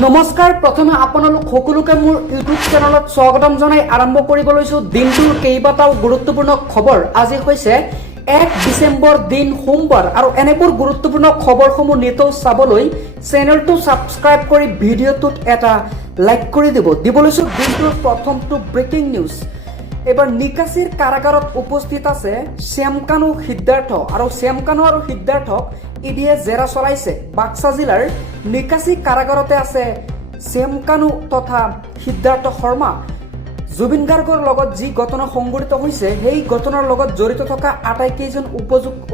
নমস্কাৰ প্ৰথমে আপোনালোক সকলোকে মোৰ ইউটিউব চেনেলত স্বাগতম জনাই আৰম্ভ কৰিব লৈছো দিনটোৰ কেইবাটাও গুৰুত্বপূৰ্ণ খবৰ। আজি হৈছে 1 ডিসেম্বৰ দিন সোমবাৰ আৰু এনেবোৰ গুৰুত্বপূৰ্ণ খবৰসমূহ নিতৌ চাবলৈ চেনেলটো সাবস্ক্ৰাইব কৰি ভিডিঅ'টোত এটা লাইক কৰি দিব লৈছো দিনটোৰ প্ৰথমটো ব্ৰেকিং নিউজ। এবাৰ নিকাশিৰ কাৰাগাৰত উপস্থিত আছে শ্যামকানু সিদ্ধাৰ্থ আৰু শ্যামকানু আৰু সিদ্ধাৰ্থক ইডিয়ে জেৰা চলাইছে। বাক্সা জিলাৰ নিকাশি কাৰাগাৰতে আছে শ্যামকানু তথা সিদ্ধাৰ্থ শৰ্মা। জুবিন গাৰ্গৰ লগত যি ঘটনা সংঘটিত হৈছে সেই ঘটনাৰ লগত জড়িত থকা আটাইকেইজন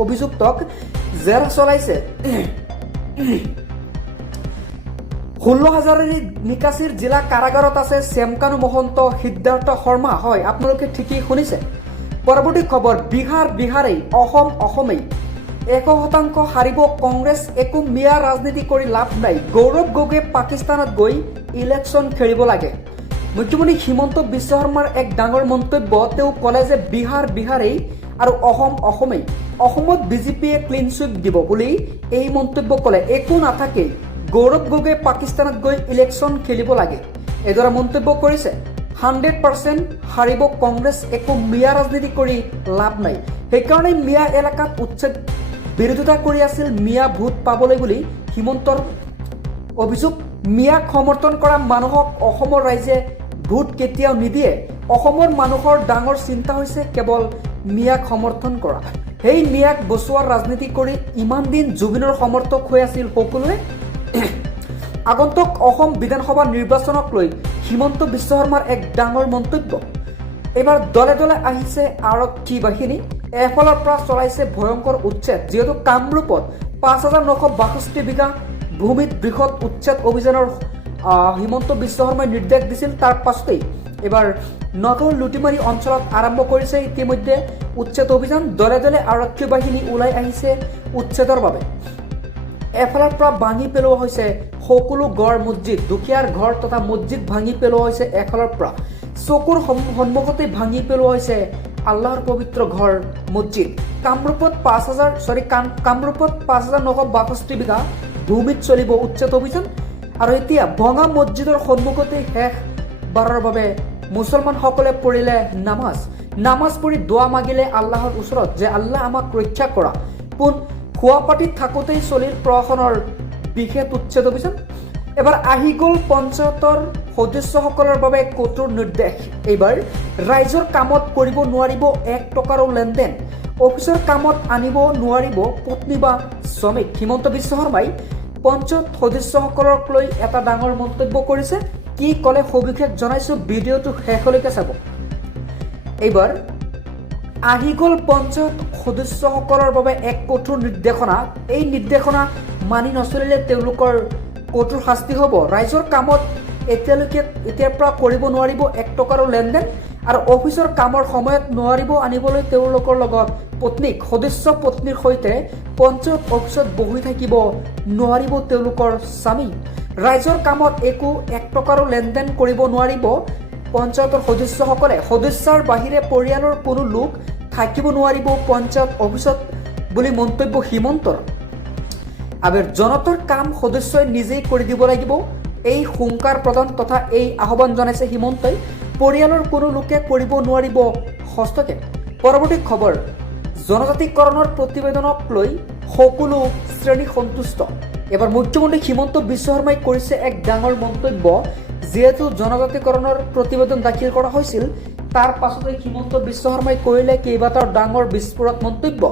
অভিযুক্তক জেৰা চলাইছে। 16,000 নিকাশিৰ জিলা কাৰাগাৰত আছে শ্যামকানু মহন্ত সিদ্ধাৰ্থ শৰ্মা। হয়, আপোনালোকে ঠিকই শুনিছে। পৰৱৰ্তী খবৰ, বিহাৰেই অসমেই 100% হাৰিব কংগ্ৰেছ, একো মিয়া ৰাজনীতি কৰি লাভ নাই। গৌৰৱ গগৈয়ে পাকিস্তানত গৈ ইলেকশ্যন খেলিব লাগে। মুখ্যমন্ত্ৰী হিমন্ত বিশ্ব শৰ্মাৰ এক ডাঙৰ মন্তব্য। তেওঁ ক'লে যে বিহাৰেই আৰু অসমেই। অসমত বিজেপিয়ে ক্লিন চুইপ দিব বুলি এই মন্তব্য ক'লে। একো নাথাকেই, গৌৰৱ গগৈয়ে পাকিস্তানত গৈ ইলেকশ্যন খেলিব লাগে, এইদৰে মন্তব্য কৰিছে। 100% হাৰিব কংগ্ৰেছ, একো মিয়া ৰাজনীতি কৰি লাভ নাই। সেইকাৰণে মিয়া এলেকাত উচ্ছেদ বিৰোধিতা কৰি আছিল মিয়া ভোট পাবলৈ বুলি হিমন্তৰ অভিযোগ। মিয়াক সমৰ্থন কৰা মানুহক অসমৰ ৰাইজে ভোট কেতিয়াও নিদিয়ে। অসমৰ মানুহৰ ডাঙৰ চিন্তা হৈছে কেৱল মিয়াক সমৰ্থন কৰা। সেই মিয়াক বচোৱাৰ ৰাজনীতি কৰি ইমান দিন জুবিনৰ সমৰ্থক হৈ আছিল সকলোৱে। আগন্তুক অসম বিধানসভা নিৰ্বাচনক লৈ হিমন্ত বিশ্ব শৰ্মাৰ এক ডাঙৰ মন্তব্য। এইবাৰ দলে দলে আহিছে আৰক্ষী বাহিনী, এফালৰ পৰা চলাইছে ভয়ংকৰ উচ্ছেদ। যিহেতু কামৰূপত 5,962 বিঘা ভূমিত বৃহৎ উচ্ছেদ অভিযানৰ হিমন্ত বিশ্ব শৰ্মাই নিৰ্দেশ দিছিল। তাৰ পাছতেই এইবাৰ নগৰ লুটিমাৰী অঞ্চলত আৰম্ভ কৰিছে ইতিমধ্যে উচ্ছেদ অভিযান। দলে দলে আৰক্ষী বাহিনী ওলাই আহিছে উচ্ছেদৰ বাবে। এফালৰ পৰা ভাঙি পেলোৱা হৈছে সকলো গড় মছজিদ, দুখীয়াৰ ঘৰ তথা মছজিদ ভাঙি পেলোৱা হৈছে। এফালৰ পৰা চকুৰ সন্মুখতে ভাঙি পেলোৱা হৈছে আল্লাহৰ পবিত্ৰ ঘৰ মছজিদ। কামৰূপত 5,962 বিঘা ভূমিত চলিব উচ্ছেদ অভিযান। আৰু এতিয়া ভঙা মছজিদৰ সন্মুখতে শেষ বাৰৰ বাবে মুছলমানসকলে পঢ়িলে নামাজ পঢ়ি দোৱা মাগিলে আল্লাহৰ ওচৰত যে আল্লাহ আমাক ৰক্ষা কৰা। খোৱাপাতিত থাকোঁতেই চলিল প্ৰশাসনৰ বিশেষ উচ্ছেদ অভিযান। এবাৰ আহি গ'ল পঞ্চায়তৰ সদস্যসকলৰ বাবে কঠোৰ নিৰ্দেশ। এইবাৰ ৰাইজৰ কামত কৰিব নোৱাৰিব 1 টকাৰো লেনদেন, অফিচৰ কামত আনিব নোৱাৰিব পত্নী বা শ্ৰমিক। হিমন্ত বিশ্ব শৰ্মাই পঞ্চায়ত সদস্যসকলক লৈ এটা ডাঙৰ মন্তব্য কৰিছে। কি ক'লে সবিশেষ জনাইছো, ভিডিঅ'টো শেষলৈকে চাব। এইবাৰ আহি গ'ল পঞ্চায়ত সদস্যসকলৰ বাবে এক কঠোৰ নিৰ্দেশনা। এই নিৰ্দেশনা মানি নচলিলে তেওঁলোকৰ কঠোৰ শাস্তি হ'ব। ৰাইজৰ কামত এতিয়াৰ পৰা কৰিব নোৱাৰিব 1 টকাৰো লেনদেন, আৰু অফিচৰ কামৰ সময়ত নোৱাৰিব আনিবলৈ তেওঁলোকৰ লগত সদস্য পত্নীৰ সৈতে পঞ্চায়ত অফিচত বহি থাকিব নোৱাৰিব তেওঁলোকৰ স্বামী। ৰাইজৰ কামত একো 1 টকাৰো লেনদেন কৰিব নোৱাৰিব পঞ্চায়তৰ সদস্যসকলে। সদস্যৰ বাহিৰে পৰিয়ালৰ কোনো লোক থাকিব নোৱাৰিব পঞ্চায়ত অফিচত বুলি মন্তব্য হিমন্তৰ। আৰু জনতাৰ কাম সদস্যই নিজেই কৰি দিব লাগিব, এই হুংকাৰ প্ৰদান তথা এই আহ্বান জনাইছে হিমন্তই। পৰিয়ালৰ কোনো লোকে কৰিব নোৱাৰিব হস্তক্ষেপ। পৰৱৰ্তী খবৰ, জনজাতিকৰণৰ প্ৰতিবেদনক লৈ সকলো শ্ৰেণী সন্তুষ্ট। এবাৰ মুখ্যমন্ত্ৰী হিমন্ত বিশ্ব শৰ্মাই কৰিছে এক ডাঙৰ মন্তব্য। যিহেতু জনজাতিকৰণৰ প্ৰতিবেদন দাখিল কৰা হৈছিল, তাৰ পাছতে হিমন্ত বিশ্ব শৰ্মাই কৰিলে কেইবাটাও ডাঙৰ বিস্ফোৰক মন্তব্য।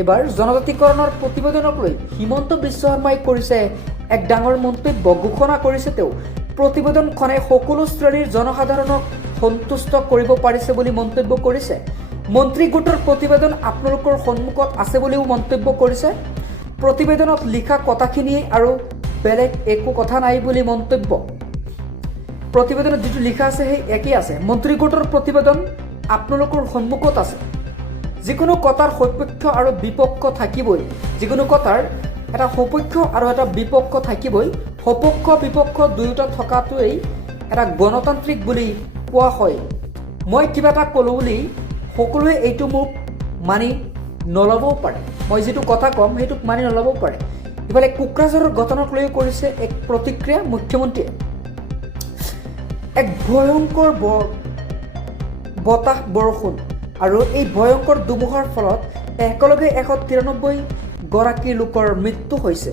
এবাৰ জনজাতিকৰণৰ প্ৰতিবেদনক লৈ হিমন্ত বিশ্ব শৰ্মাই কৰিছে এক ডাঙৰ মন্তব্য। ঘোষণা কৰিছে তেওঁ প্ৰতিবেদনখনে সকলো শ্ৰেণীৰ জনসাধাৰণক সন্তুষ্ট কৰিব পাৰিছে বুলি মন্তব্য কৰিছে। মন্ত্ৰী গোটৰ প্ৰতিবেদন আপোনালোকৰ সন্মুখত আছে বুলিও মন্তব্য কৰিছে। প্ৰতিবেদনত লিখা কথাখিনিয়ে আৰু বেলেগ একো কথা নাই বুলি মন্তব্য। প্ৰতিবেদনত যিটো লিখা আছে সেই একেই আছে। মন্ত্ৰী গোটৰ প্ৰতিবেদন আপোনালোকৰ সন্মুখত আছে। যিকোনো কথাৰ সপক্ষ আৰু বিপক্ষ থাকিবই, যিকোনো কথাৰ এটা সপক্ষ আৰু এটা বিপক্ষ থাকিবই। সপক্ষ বিপক্ষ দুয়োটা থকাটোৱেই এটা গণতান্ত্ৰিক বুলি কোৱা হয়। মই কিবা এটা ক'লোঁ বুলি সকলোৱে এইটো মোক মানি নল'বও পাৰে। মই যিটো কথা ক'ম সেইটোক মানি নল'বও পাৰে। ইফালে কোকৰাঝাৰৰ ঘটনাক লৈ কৰিছে এক প্ৰতিক্ৰিয়া মুখ্যমন্ত্ৰীয়ে। এক ভয়ংকৰ বতাহ বৰষুণ আৰু এই ভয়ংকৰ ধুমুহাৰ ফলত একেলগে 193 গৰাকী লোকৰ মৃত্যু হৈছে।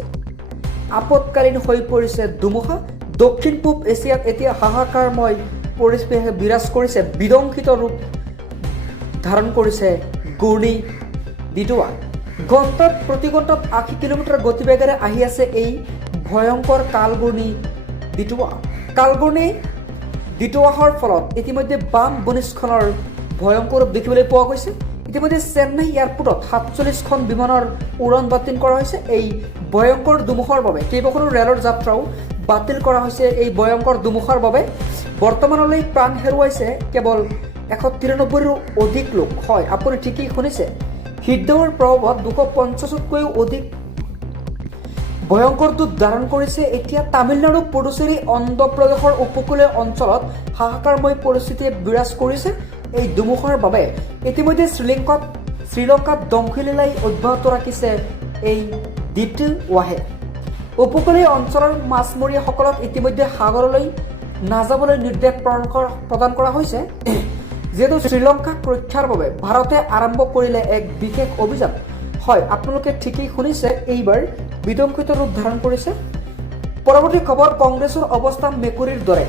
আপতকালীন হৈ পৰিছে ধুমুহা। দক্ষিণ পূব এছিয়াত এতিয়া হাহাকাৰময় পৰিৱেশ বিৰাজ কৰিছে। বিধ্বংসিত ৰূপ ধাৰণ কৰিছে ঘূৰ্ণী দিটোৱা। প্ৰতি ঘণ্টাত 80 কিলোমিটাৰ গতিবেগেৰে আহি আছে এই ভয়ংকৰ কালঘূৰ্ণী দিটোৱা। কালঘূৰ্ণী দিটোৱাহৰ ফলত ইতিমধ্যে বাম ভূমিস্খলনৰ ভয়ংকৰ ৰূপ দেখিবলৈ পোৱা গৈছে। ইতিমধ্যে চেন্নাই এয়াৰপোৰ্টত 47খন বিমানৰ উৰণ বাতিল কৰা হৈছে। এই ভয়ংকৰ ধুমুহাৰ বাবে কেইবাখনো ৰেলৰ যাত্ৰাও বাতিল কৰা হৈছে। এই ভয়ংকৰ ধুমুহাৰ বাবে বৰ্তমানলৈ প্ৰাণ হেৰুৱাইছে কেৱল 193ৰো অধিক লোক। হয়, আপুনি ঠিকেই শুনিছে। হৃদয়ৰ প্ৰভাৱত 250তকৈও অধিক ভয়ংকৰ ৰূপ ধাৰণ কৰিছে। এতিয়া তামিলনাডু, পুডুচেৰী, অন্ধ্ৰপ্ৰদেশৰ উপকূলীয় অঞ্চলত হাহাকাৰময় পৰিস্থিতিয়ে বিৰাজ কৰিছে। এই ধুমুহাৰ বাবে ইতিমধ্যে শ্ৰীলংকাত ধ্বংসলীলাই অব্যাহত ৰাখিছে এই দিটোৱাহে। উপকূলীয় অঞ্চলৰ মাছমৰীয়াসকলক ইতিমধ্যে সাগৰলৈ নাযাবলৈ নিৰ্দেশ প্ৰদান কৰা হৈছে। যিহেতু শ্ৰীলংকাক ৰক্ষাৰ বাবে ভাৰতে আৰম্ভ কৰিলে এক বিশেষ অভিযান। হয়, আপোনালোকে ঠিকেই শুনিছে, এইবাৰ বিধ্বংসিত ৰূপ ধাৰণ কৰিছে। পৰৱৰ্তী খবৰ, কংগ্ৰেছৰ অৱস্থা মেকুৰীৰ দৰে।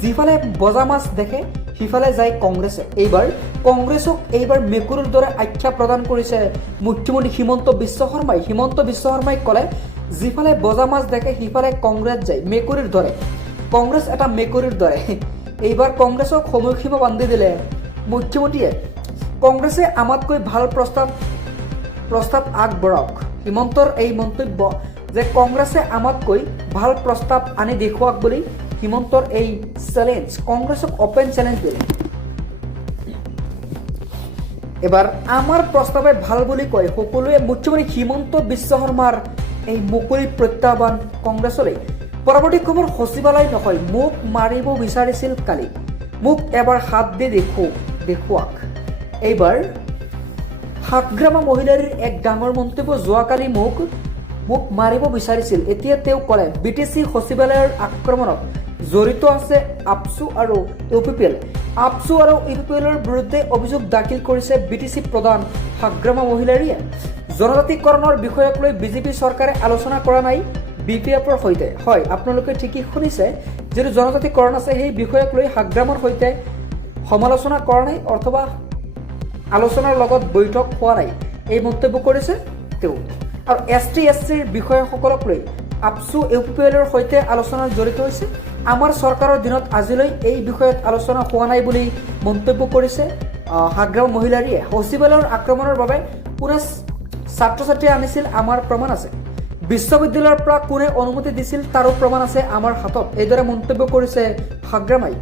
যিফালে বজা মাছ দেখে সিফালে যায় কংগ্ৰেছে। কংগ্ৰেছক মেকুৰীৰ দৰে আখ্যা প্ৰদান কৰিছে মুখ্যমন্ত্ৰী হিমন্ত বিশ্ব শৰ্মাই। হিমন্ত বিশ্ব শৰ্মাই ক'লে, যিফালে বজা মাছ দেখে সিফালে কংগ্ৰেছ যায় মেকুৰীৰ দৰে। কংগ্ৰেছ এটা মেকুৰীৰ দৰে। এইবাৰ কংগ্ৰেছক সময়সীমা বান্ধি দিলে মুখ্যমন্ত্ৰীয়ে। কংগ্ৰেছে আমাতকৈ ভাল প্ৰস্তাৱ আগবঢ়াওক। হিমন্তৰ এই মন্তব্য যে কংগ্ৰেছে আমাতকৈ ভাল প্ৰস্তাৱ আনি দেখুৱাওক বুলি হিমন্তৰ এই চেলেঞ্জ, কংগ্ৰেছক অপেন চেলেঞ্জ দিলে। এবাৰ আমাৰ প্ৰস্তাৱে ভাল বুলি কয় সকলোৱে। মুখ্যমন্ত্ৰী হিমন্ত বিশ্ব শৰ্মাৰ এই মুকলি প্ৰত্যাহ্বান কংগ্ৰেছলৈ। পৰৱৰ্তী খবৰ, সচিবালয় নহয়, মোক মাৰিব বিচাৰিছিল কালি, মোক এবাৰ হাত দি দেখুৱাওক। এইবাৰ হাগ্ৰামা মহিলাৰ এক ডাঙৰ মন্তব্য, যোৱাকালি মোক মাৰিব বিচাৰিছিল। এতিয়া তেওঁ ক'লে BTC সচিবালয়ৰ আক্ৰমণত জড়িত আছে আপচু আৰু UPPL। আপচু আৰু UPPLৰ বিৰুদ্ধে অভিযোগ দাখিল কৰিছে BTC প্ৰধান হাগ্ৰামা মহিলাৰীয়ে। জনজাতিকৰণৰ বিষয়ক লৈ বিজেপি চৰকাৰে আলোচনা কৰা নাই BPFৰ সৈতে। হয়, আপোনালোকে ঠিকেই শুনিছে, যিটো জনজাতিকৰণ আছে সেই বিষয়ক লৈ হাগ্ৰামৰ সৈতে সমালোচনা কৰা নাই অথবা আলোচনাৰ লগত বৈঠক হোৱা নাই, এই মন্তব্য কৰিছে তেওঁ। আৰু ST/SCৰ বিষয়াসকলক লৈ আপচু UPPLৰ সৈতে আলোচনাত জড়িত হৈছে। আমাৰ চৰকাৰৰ দিনত আজিলৈ এই বিষয়ত আলোচনা হোৱা নাই বুলি মন্তব্য কৰিছে হাগ্ৰাম মহিলাৰীয়ে। সচিবালয়ৰ আক্ৰমণৰ বাবে কোনে ছাত্ৰ ছাত্ৰী আনিছিল আমাৰ প্ৰমাণ আছে। বিশ্ববিদ্যালয়ৰ পৰা কোনে অনুমতি দিছিল তাৰো প্ৰমাণ আছে আমাৰ হাতত। এইদৰে মন্তব্য কৰিছে হাগ্ৰামাই।